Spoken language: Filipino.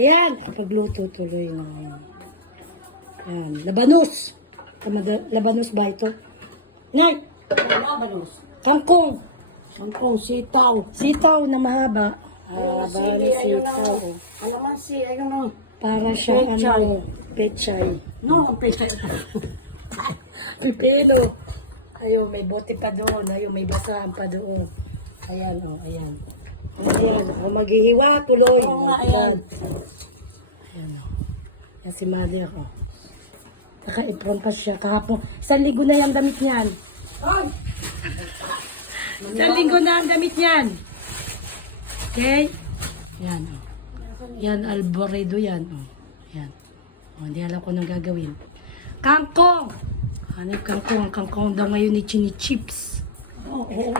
Ayan, kapagluto tuloy na. Ayan, labanos. Labanos ba ito? Nay, Labanos. kangkong. Sangkong, sitaw. Sitaw na mahaba. Haba na sitaw. Alamansi, ayun o. Para siyang Pechay. pechay. No, ang pesa. Pipino. Ayun, may bote pa doon. Ayun, may basahan pa doon. Ayan, oh, ayan. Ayan, oh, maghihiwa tuloy. Oo nga, ayan. Ayan, oh. Yan si mother, oh. Naka-apron pa siya kahapon. 1 linggo na yung damit niyan. Ay! 1 linggo na ang damit niyan. Okay? Yan, oh. Yan, alboredo yan, oh. Yan. Oh, hindi alam ko nang gagawin. Kangkong! Hanip kangkong. Ang kangkong daw ngayon ni Chini Chips. Oo.